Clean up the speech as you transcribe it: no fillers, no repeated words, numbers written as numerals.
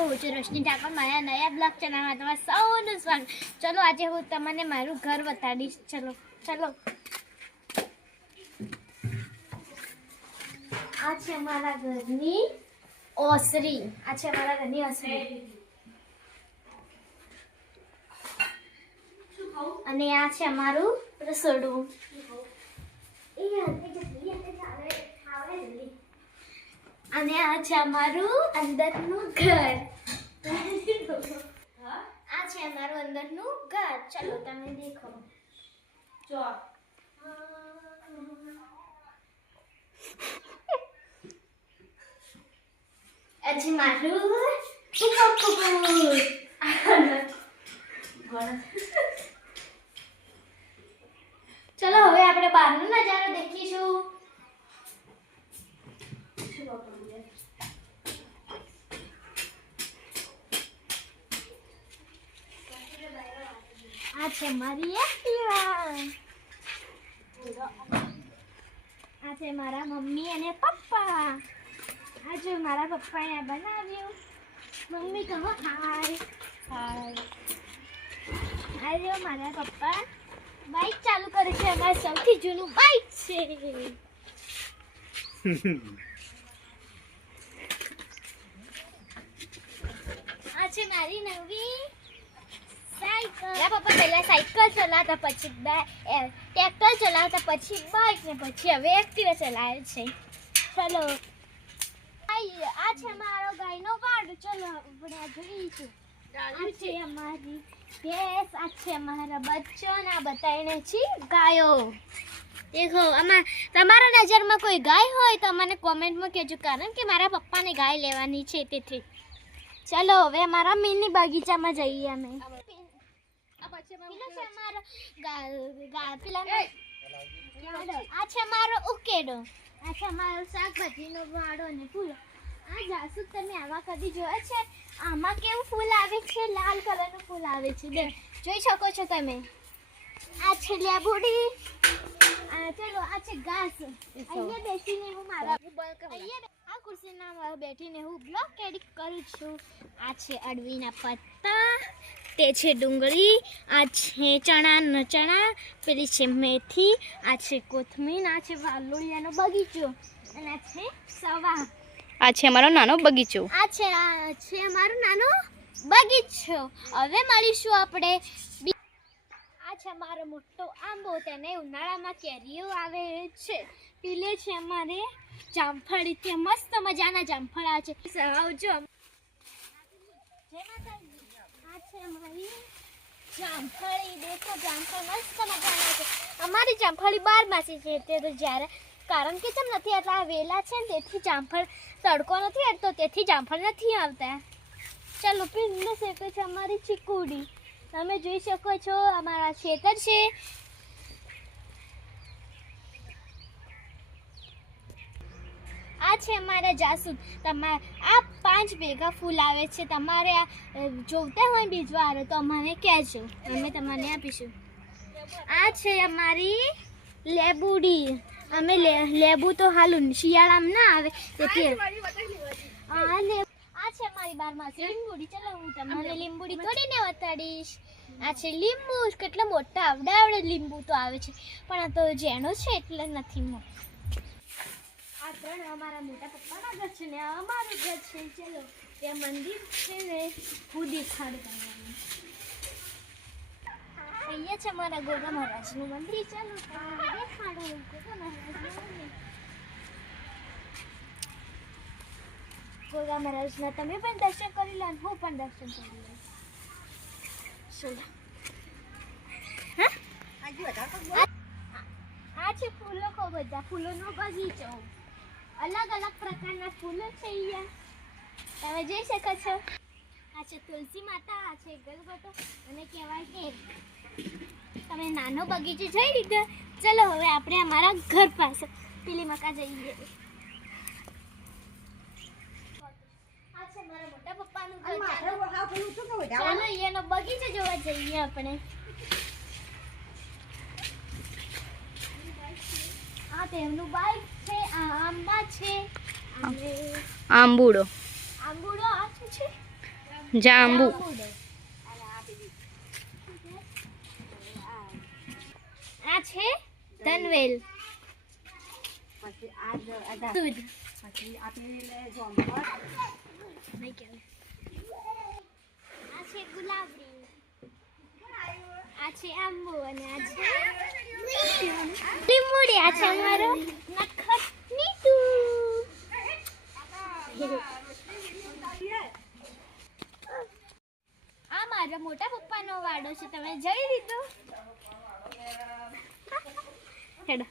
તો હું છું રોશની ઠાકોર મારા નયા બ્લોગ ચેનલમાં તમારા સૌનું સ્વાગત. ચલો આજે હું તમને મારું ઘર બતાડીશ. ચલો ચલો આ છે મારા ઘરની ઓસરી. અને આ છે અમારું રસોડું. અને આ છે અમારું અંદરનું ઘર. આ છે અમારું અંદરનું ઘર. ચલો તમે દેખો. જો આ છે મારું ચલો હવે આપણે બહારનો નજારો દેખીશું. આ છે મારી એક્ટિવા. આ છે મારા મમ્મી અને પપ્પા. આ જો મારા પપ્પાએ આ બનાવ્યું. મમ્મી કહો હાય. હાય. આ જો મારા પપ્પા બાઇક ચાલુ કરે છે. અમારું સૌથી જૂનું બાઇક છે. આ છે મારી નવી સાયકલ. પપ્પા પહેલા સાયકલ ચલાવતા, પછી ટ્રેક્ટર ચલાવતા, પછી બાઇક ને પછી હવે એક્ટિવા ચલાવે છે. ચલો આ છે મારો ગાયનો વાડો. ચલો આપણે આ જોઈશું. આ છે અમારી ભેંસ. આ છે અમારા બચ્ચન. આ બતાવીને છે ગાયો. દેખો આમાં તમારા નજરમાં કોઈ ગાય હોય તો મને કોમેન્ટમાં કહેજો, કારણ કે મારા પપ્પાને ગાય લેવાની છે તેથી. ચલો હવે અમારા મિની બગીચામાં જઈએ અમે. આ છે મારો ઉકેડો. આ છે અમારો શાકભાજીનો વાડો ને ફૂલો. આ જાસૂદ તમે આવા કદી જોયા છે? આમાં કેવું ફૂલ આવે છે? લાલ કલરનું ફૂલ આવે છે. જોઈ શકો છો તમે. આ છે લેબુડી. ચલો આ છે ઘાસ. અહીંયા બેસીને હું મારા આ ખુરશીના બેઠીને હું બ્લોગ એડિટ કરું છું. આ છે અડવીના પત્તા. તે છે ડુંગળી. આ છે ચણા. પેલી છે મેથી. આ છે કોથમીર. આ છે વાલોળિયાનો બગીચો. અને આ છે સવા. આ છે અમારો નાનો બગીચો. આ છે અમારો નાનો બગીચો. હવે મળીશું આપણે. આ છે અમારો મોટો આંબો. તેને ઉનાળામાં કેરીઓ આવે છે. પીલે છે અમારે જામફળ. તે મસ્ત મજાના જામફળ આવે છે. આવજો. આ છે અમારી જામફળી. દેખો જામફળ મસ્ત મજાના છે. અમારી જામફળી 12 માસી છે. તે તો જ્યારે કારણ કે તેમ નથી એટલા વેલા છે ને તેથી જામફળ તડકો નથી આવતો, તેથી જામફળ નથી આવતા. ચાલો પીને શેકે છે અમારી ચીકુડી. તમે જોઈ શકો છો અમારા ખેતર છે. આ છે અમારા જાસૂદ. આ 5 ભેગા ફૂલ આવે છે. તમારે આ જોઈતા હોય બીજવા આવે તો અમને કહેજો, અમે તમને આપીશું. આ છે અમારી લેબુડી. અમે લેબુ તો હાલ શિયાળામાં ના આવે તેથી. આ છે મારી 12 માસી લીંબુડી. ચલો હું તમને લીંબુડી તોડીને બતાડીશ. આ છે લીંબુ. કેટલા મોટા આવડે લીંબુ તો આવે છે, પણ આ તો જેનો છે એટલે નથી મોટો. આ 3 અમારા મોટા પપ્પાના ઘર છે ને આ અમારું ઘર છે. ચલો ત્યાં મંદિર છે ને હું દેખાડું તમને. અહીંયા છે મારા ગોગા મહારાજનું મંદિર. ચાલો દેખાડો ગોગા મહારાજનું. ગોગા મહારાજના તમે પણ દર્શન કરી લો, હું પણ દર્શન કરી લઉં. ચલો આ છે ફૂલો. ખૂબ બધા ફૂલોનો બગીચો. અલગ અલગ પ્રકારના ફૂલો છે અહીંયા તમે જોઈ શકો છો. આ છે તુલસી માતા. આ છે ગલગોટો. અને કહેવાય કે તમે નાનો બગીચો જોઈ લીધો. ચલો હવે આપણે અમારા ઘર પાસે પેલી મકા જઈએ. આ છે મારા મોટા પપ્પાનું ઘર. ચાલો એનો બગીચો જોવા જઈએ આપણે. આ તેમનું બાઈક છે. આ આંબા છે. અને આંબુડો. આંબુડો આ શું છે? જાંબુ. આ છે ધનવેલ. દૂધ. આ છે ગુલાબી. આ છે આંબો અને આ છે લીંબુડી. આ છે અમારો નખત નીતુ. આ મારા મોટા પપ્પાનો વાડો છે. તમે જોઈ લીધું? હેડો.